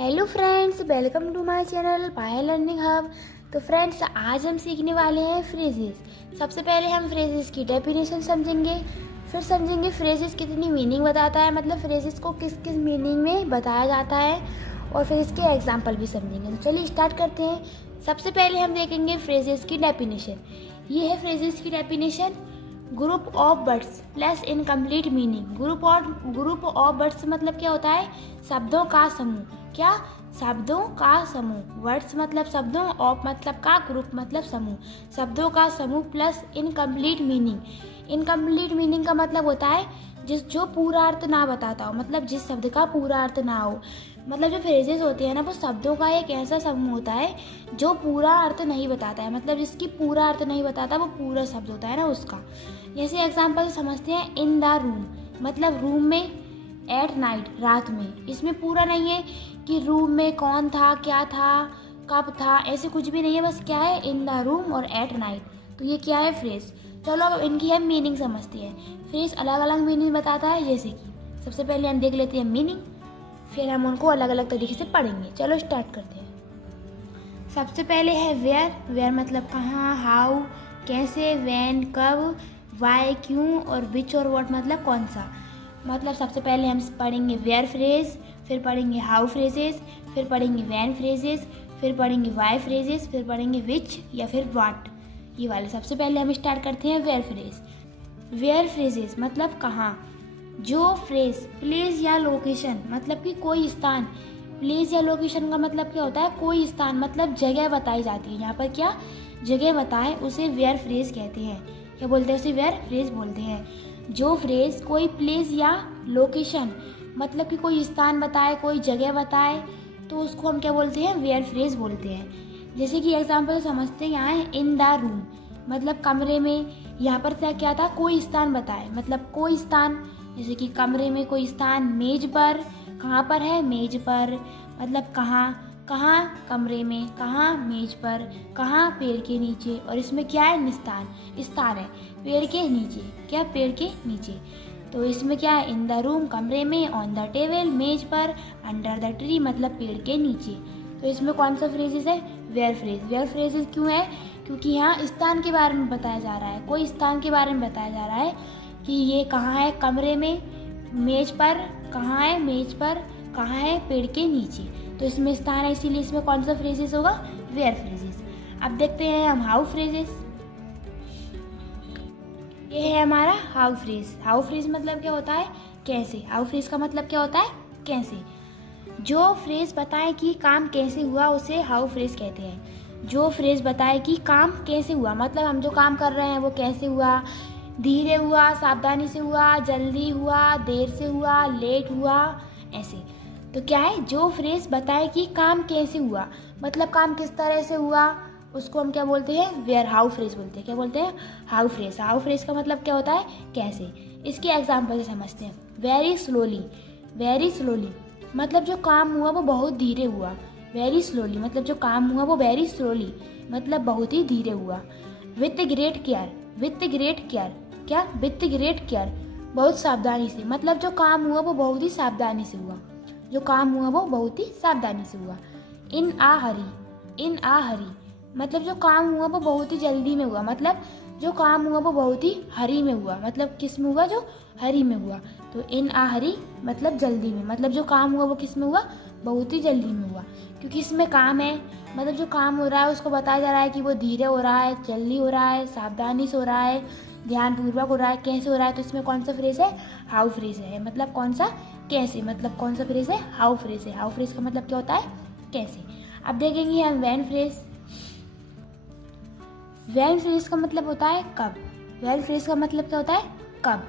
Hello friends, welcome to my channel Payal learning hub. तो friends, आज हम सीखने वाले हैं फ्रेजेस। सबसे पहले हम फ्रेजेस की डेफिनेशन समझेंगे, फिर समझेंगे फ्रेजेस कितनी मीनिंग बताता है, मतलब फ्रेजेस को किस किस मीनिंग में बताया जाता है, और फिर इसके एग्जाम्पल भी समझेंगे। तो चलिए स्टार्ट करते हैं। सबसे पहले हम देखेंगे फ्रेजेस की डेफिनेशन। ये है फ्रेजेस की definition: group of words plus incomplete meaning. Group of words मतलब क्या होता है? शब्दों का समूह। क्या? शब्दों का समूह। वर्ड्स मतलब शब्दों, ऑफ मतलब का, ग्रुप मतलब समूह। शब्दों का समूह plus incomplete meaning. Incomplete meaning का मतलब होता है जो पूरा अर्थ ना बताता हो, मतलब जिस शब्द का पूरा अर्थ ना हो। मतलब जो फ्रेजेस होते हैं ना, वो शब्दों का एक ऐसा समूह होता है जो पूरा अर्थ नहीं बताता है, मतलब जिसकी पूरा अर्थ नहीं बताता, वो पूरा शब्द होता है ना उसका। जैसे एग्जाम्पल समझते हैं, इन द रूम मतलब रूम में, एट नाइट रात में। इसमें पूरा नहीं है कि रूम में कौन था, क्या था, कब था, ऐसे कुछ भी नहीं है। बस क्या है, इन द रूम और एट नाइट। तो ये क्या है? फ्रेज। चलो अब इनकी हम मीनिंग समझते हैं। फ्रेज अलग अलग मीनिंग बताता है, जैसे कि सबसे पहले हम देख लेते हैं मीनिंग, फिर हम उनको अलग अलग तरीके से पढ़ेंगे। चलो स्टार्ट करते हैं। सबसे पहले है वेयर। वेयर मतलब कहाँ, हाउ कैसे, व्हेन कब, वाई क्यों, और विच और व्हाट मतलब कौन सा। मतलब सबसे पहले हम पढ़ेंगे वेयर फ्रेज, फिर पढ़ेंगे हाउ फ्रेजेस, फिर पढ़ेंगे व्हेन फ्रेजेस, फिर पढ़ेंगे वाई फ्रेजेस, फिर पढ़ेंगे विच या फिर व्हाट, ये वाले। सबसे पहले हम स्टार्ट करते हैं वेयर फ्रेज। वेयर फ्रेजेस मतलब कहाँ। जो फ्रेज प्लेस या लोकेशन मतलब कि कोई स्थान, प्लेस या लोकेशन का मतलब क्या होता है? कोई स्थान मतलब जगह बताई जाती है। यहाँ पर क्या जगह बताए, उसे वेयर फ्रेज कहते हैं। क्या बोलते हैं? उसे वेयर फ्रेज बोलते हैं। जो फ्रेज कोई प्लेस या लोकेशन मतलब कि कोई स्थान बताए, कोई जगह बताए, तो उसको हम क्या बोलते हैं? वेयर फ्रेज बोलते हैं। जैसे कि एग्जाम्पल समझते हैं, यहाँ है इन द रूम मतलब कमरे में। यहाँ पर क्या था? कोई स्थान बताए, मतलब कोई स्थान, जैसे कि कमरे में कोई स्थान। मेज पर, कहाँ पर है? मेज पर मतलब कहाँ, कहाँ कमरे में, कहाँ मेज पर, कहाँ पेड़ के नीचे। और इसमें क्या है? निस्तान, स्थान है पेड़ के नीचे। क्या? पेड़ के नीचे। तो इसमें क्या है? इन द रूम कमरे में, ऑन द टेबल मेज पर, अंडर द ट्री मतलब पेड़ के नीचे। तो इसमें कौन सा फ्रेजेस है? Where phrase. वेयर फ्रेजेस क्यों है? क्योंकि यहाँ स्थान के बारे में बताया जा रहा है, कोई स्थान के बारे में बताया जा रहा है कि ये कहाँ है? कमरे में, मेज पर, कहाँ है? मेज पर, कहाँ है? पेड़ के नीचे। तो इसमें स्थान है, इसीलिए इसमें कौन सा फ्रेजेस होगा? Where phrases. अब देखते हैं हम हाउ फ्रेजेस। ये है हमारा हाउ फ्रेज। हाउ फ्रेज मतलब क्या होता है? कैसे। हाउ फ्रेज का मतलब क्या होता है? कैसे। जो फ्रेज बताए कि काम कैसे हुआ, उसे हाउ फ्रेज कहते हैं। जो फ्रेज बताए कि काम कैसे हुआ, मतलब हम जो काम कर रहे हैं वो कैसे हुआ, धीरे हुआ, सावधानी से हुआ, जल्दी हुआ, देर से हुआ, लेट हुआ, ऐसे। तो क्या है? जो फ्रेज बताए कि काम कैसे हुआ, मतलब काम किस तरह से हुआ, उसको हम क्या बोलते हैं? वेयर हाउ फ्रेज बोलते हैं। क्या बोलते हैं? How phrase. हाउ फ्रेज का मतलब क्या होता है? कैसे। इसके एग्जाम्पल से समझते हैं। Very slowly. वेरी स्लोली मतलब जो काम हुआ वो बहुत धीरे हुआ। वेरी स्लोली मतलब जो काम हुआ वो वेरी स्लोली मतलब बहुत ही धीरे हुआ। With great care. With great care. क्या? विथ ग्रेट केयर बहुत सावधानी से, मतलब जो काम हुआ वो बहुत ही सावधानी से हुआ। जो काम हुआ वो बहुत ही सावधानी से हुआ। इन आ हरी। इन आ हरी मतलब जो काम हुआ वो बहुत ही जल्दी में हुआ, मतलब जो काम हुआ वो बहुत ही हरी में हुआ, मतलब किस में हुआ? जो हरी में हुआ। तो इन आ हरी मतलब जल्दी में, मतलब जो काम हुआ वो किस में हुआ? बहुत ही जल्दी में हुआ। क्योंकि इसमें काम है, मतलब जो काम हो रहा है उसको बताया जा रहा है कि वो धीरे हो रहा है, जल्दी हो रहा है, सावधानी से हो रहा है, ध्यानपूर्वक हो रहा है, कैसे हो रहा है। तो इसमें कौन सा फ्रेज है? हाउ फ्रेज है। मतलब कौन सा? कैसे। मतलब कौन सा फ्रेज है? हाउ फ्रेज है। हाउ फ्रेज का मतलब क्या होता है? कैसे। अब देखेंगे हम व्हेन फ्रेज। व्हेन फ्रेज का मतलब होता है कब। व्हेन फ्रेज का मतलब क्या होता है? कब।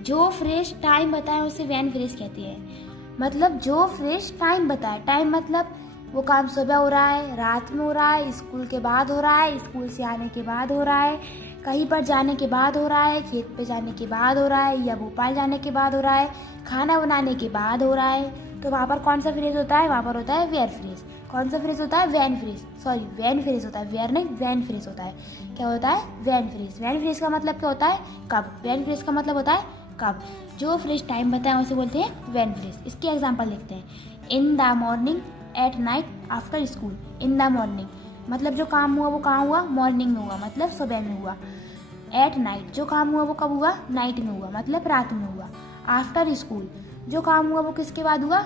जो फ्रेज टाइम बताए उसे व्हेन फ्रेज कहते हैं। मतलब जो फ्रेज टाइम बताए, टाइम मतलब वो काम सुबह हो रहा है, रात में हो रहा है, स्कूल के बाद हो रहा है, स्कूल से आने के बाद हो रहा है, कहीं पर जाने के बाद हो रहा है, खेत पे जाने के बाद हो रहा है, या भोपाल जाने के बाद हो रहा है, खाना बनाने के बाद हो रहा है। तो वहाँ पर कौन सा फ्रेज होता है? वहाँ पर होता है वेयर फ्रेज। कौन सा फ्रेज होता है? When phrase. Sorry, when phrase होता है, वेयर नहीं, वैन फ्रेज होता है। क्या होता है? When phrase. वैन फ्रेज का मतलब क्या होता है? कब। वैन फ्रेज का मतलब होता है कब। जो फ्रेज टाइम बताए उसे बोलते हैं वैन फ्रेज। इसके एग्जाम्पल देखते हैं। In the morning at night after school, in the morning, मतलब जो काम हुआ वो कहाँ हुआ, मॉर्निंग में हुआ, मतलब सुबह में हुआ। एट नाइट, जो काम हुआ वो कब हुआ, नाइट में हुआ, मतलब रात में हुआ। आफ्टर स्कूल, जो काम हुआ वो किसके बाद हुआ,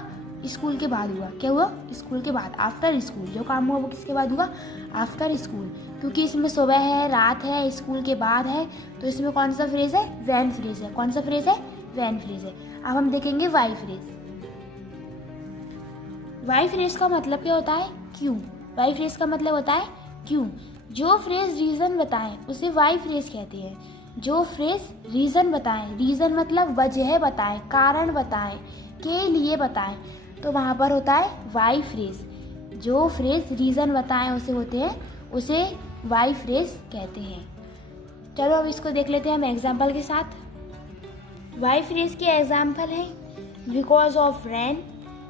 स्कूल के बाद हुआ। क्या हुआ, स्कूल के बाद। आफ्टर स्कूल, जो काम हुआ वो किसके बाद हुआ, आफ्टर स्कूल, क्योंकि इसमें सुबह है, रात है, स्कूल के बाद है, तो इसमें कौन सा फ्रेज है, व्हेन फ्रेज है। कौन सा फ्रेज है, व्हेन फ्रेज है। अब हम देखेंगे वाई फ्रेज। वाई फ्रेज का मतलब क्या होता है, क्यों। वाई फ्रेज का मतलब होता है क्यों। जो फ्रेज रीजन बताएं उसे वाई फ्रेज कहते हैं। जो फ्रेज रीजन बताएं, रीजन मतलब वजह बताएं, कारण बताएं, के लिए बताएं, तो वहाँ पर होता है वाई फ्रेज। जो फ्रेज रीजन बताएं उसे वाई फ्रेज कहते हैं। चलो अब इसको देख लेते हैं हम एग्जाम्पल के साथ। वाई फ्रेज के एग्जाम्पल हैं बिकॉज ऑफ रेन,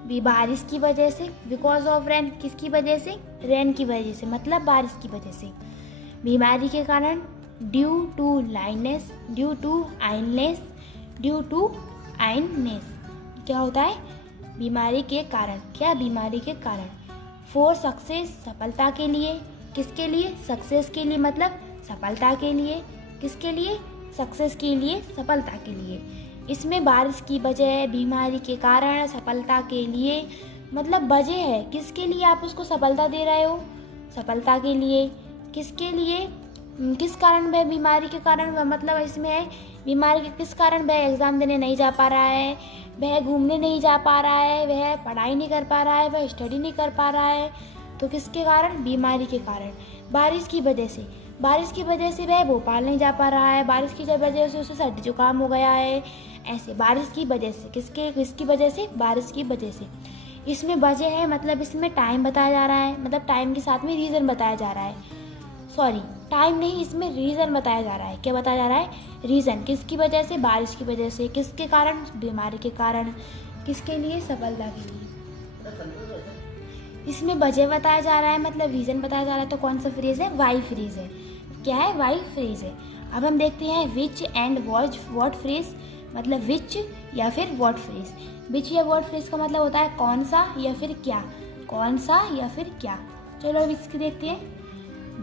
भी बारिश की वजह से। बिकॉज ऑफ रेन किसकी वजह से, रेन की वजह से, मतलब बारिश की वजह से। बीमारी के कारण, due to illness, due to illness, due to illness. क्या होता है, बीमारी के कारण। क्या, बीमारी के कारण। फॉर सक्सेस, सफलता के लिए। किसके लिए, सक्सेस के लिए, मतलब सफलता के लिए। किसके लिए, सक्सेस के लिए, सफलता के लिए। इसमें बारिश की वजह, बीमारी के कारण, सफलता के लिए, मतलब वजह है किसके लिए आप उसको सफलता दे रहे हो, सफलता के लिए। किसके लिए, किस कारण वह बीमारी के कारण, मतलब इसमें है बीमारी के किस कारण वह एग्ज़ाम देने नहीं जा पा रहा है, वह घूमने नहीं जा पा रहा है, वह पढ़ाई नहीं कर पा रहा है, वह स्टडी नहीं कर पा रहा है, तो किसके कारण, बीमारी के कारण। बारिश की वजह से, बारिश की वजह से वह भोपाल नहीं जा पा रहा है, बारिश की वजह से उसे सर्दी जुकाम हो गया है। ऐसे बारिश की वजह से, किसकी वजह से, बारिश की वजह से। इसमें वजह है मतलब इसमें टाइम बताया जा रहा है, मतलब टाइम के साथ में रीज़न बताया जा रहा है। सॉरी, टाइम नहीं, इसमें रीज़न बताया जा रहा है। क्या बताया जा रहा है, रीज़न। किसकी वजह से, बारिश की वजह से। किसके कारण, बीमारी के कारण। किसके लिए, सफलता के लिए। इसमें वजह बताया जा रहा है, मतलब रीज़न बताया जा रहा है, तो कौन सा फ्रेज है, वाई फ्रेज है। क्या है, वाई फ्रेज है। अब हम देखते हैं विच एंड व्हाट फ्रेज, मतलब विच या फिर व्हाट फ्रेज। विच या व्हाट फ्रेज का मतलब होता है कौन सा या फिर क्या, कौन सा या फिर क्या। चलो अब इसको देखते हैं।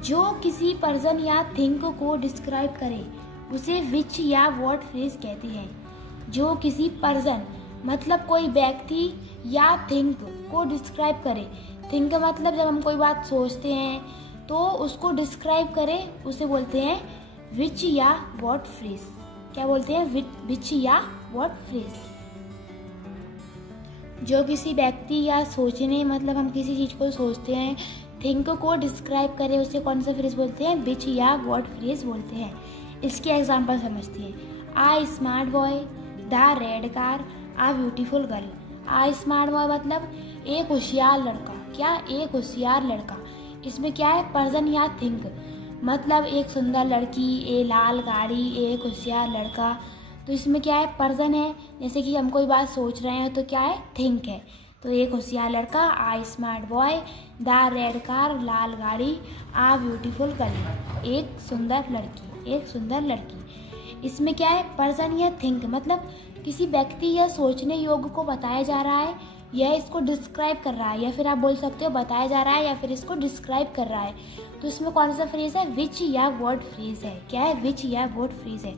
जो किसी पर्सन या थिंग को डिस्क्राइब करे उसे विच या व्हाट फ्रेज कहते हैं। जो किसी पर्सन मतलब कोई व्यक्ति या थिंग को डिस्क्राइब करे। थिंक मतलब जब हम कोई बात सोचते हैं तो उसको डिस्क्राइब करें उसे बोलते हैं विच या व्हाट फ्रेज। क्या बोलते हैं, विच या व्हाट फ्रेज। जो किसी व्यक्ति या सोचने, मतलब हम किसी चीज़ को सोचते हैं, थिंक को डिस्क्राइब करें उसे कौन सा फ्रेज बोलते हैं, विच या व्हाट फ्रेज बोलते हैं। इसके एग्जांपल समझते हैं। A smart boy, the red car, a beautiful girl. A smart boy मतलब एक होशियार लड़का। क्या, एक होशियार लड़का। इसमें क्या है, पर्सन या थिंक, मतलब एक सुंदर लड़की, ए लाल गाड़ी, एक होशियार लड़का। तो इसमें क्या है, पर्सन है, जैसे कि हम कोई बात सोच रहे हैं तो क्या है, थिंक है। तो एक होशियार लड़का, a smart boy, the red car, लाल गाड़ी, आ ब्यूटीफुल गर्ल, एक सुंदर लड़की, एक सुंदर लड़की। इसमें क्या है, पर्सन या थिंक, मतलब किसी व्यक्ति या सोचने योग्य को बताया जा रहा है, यह इसको डिस्क्राइब कर रहा है, या फिर आप बोल सकते हो बताया जा रहा है या फिर इसको डिस्क्राइब कर रहा है। तो इसमें कौन सा फ्रेज है, विच या व्हाट फ्रेज है। क्या है, विच या व्हाट फ्रेज है।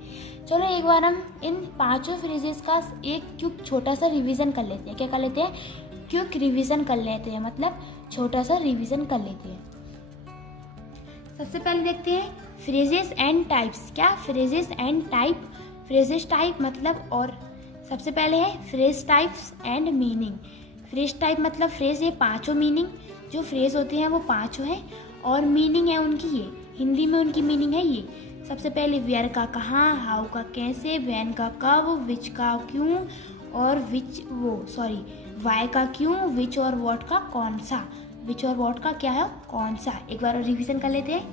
चलो एक बार हम इन पांचों फ्रेजेस का एक क्विक छोटा सा रिवीजन कर लेते हैं। क्या कर लेते हैं, क्विक रिवीजन कर लेते हैं, मतलब छोटा सा रिवीजन कर लेते हैं। सबसे पहले देखते हैं फ्रेजेस एंड टाइप्स। क्या, phrases and type. Phrases type मतलब, और सबसे पहले है phrase types and meaning. Phrase type मतलब फ्रेज, ये पांचों मीनिंग जो फ्रेज होते हैं वो पांचों हैं, और मीनिंग है उनकी ये, हिंदी में उनकी मीनिंग है ये। सबसे पहले वेयर का कहाँ, हाउ का कैसे, व्हेन का कब, विच का क्यों, और वाई का क्यों, विच और व्हाट का कौन सा। विच और व्हाट का क्या है, कौन सा। एक बार रिवीजन कर लेते हैं।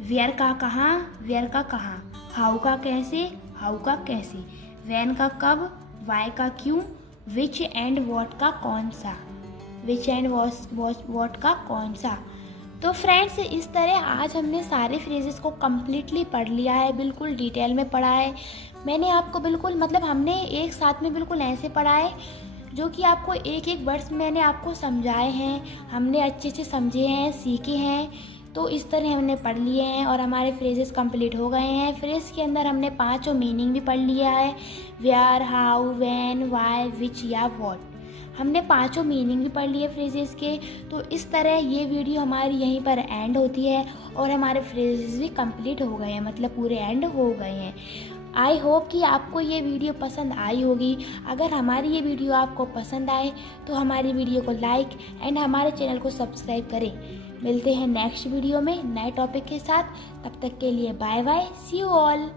वेयर का कहाँ, वेयर का कहाँ, हाउ का कैसे, हाउ का कैसे, व्हेन का कब, वाई का क्यों, विच एंड व्हाट का कौन सा, विच एंड व्हाट का कौन सा। तो फ्रेंड्स इस तरह आज हमने सारे फ्रेजेस को कम्प्लीटली पढ़ लिया है, बिल्कुल डिटेल में पढ़ा है। मैंने आपको बिल्कुल, मतलब हमने एक साथ में बिल्कुल ऐसे पढ़ा है जो कि आपको एक एक वर्ड्स मैंने आपको समझाए हैं, हमने अच्छे से समझे हैं, सीखे हैं। तो इस तरह हमने पढ़ लिए हैं और हमारे फ्रेजेस कंप्लीट हो गए हैं। फ्रेज के अंदर हमने पांचों मीनिंग भी पढ़ लिया है, वेयर, हाउ, व्हेन, व्हाई, विच या व्हाट। हमने पांचों मीनिंग भी पढ़ लिए फ्रेजेस के। तो इस तरह ये वीडियो हमारी यहीं पर एंड होती है और हमारे फ्रेजेस भी कंप्लीट हो गए हैं, मतलब पूरे एंड हो गए हैं। आई होप कि आपको ये वीडियो पसंद आई होगी। अगर हमारी ये वीडियो आपको पसंद आए तो हमारी वीडियो को लाइक एंड हमारे चैनल को सब्सक्राइब करें। मिलते हैं नेक्स्ट वीडियो में नए टॉपिक के साथ। तब तक के लिए bye bye, see you all.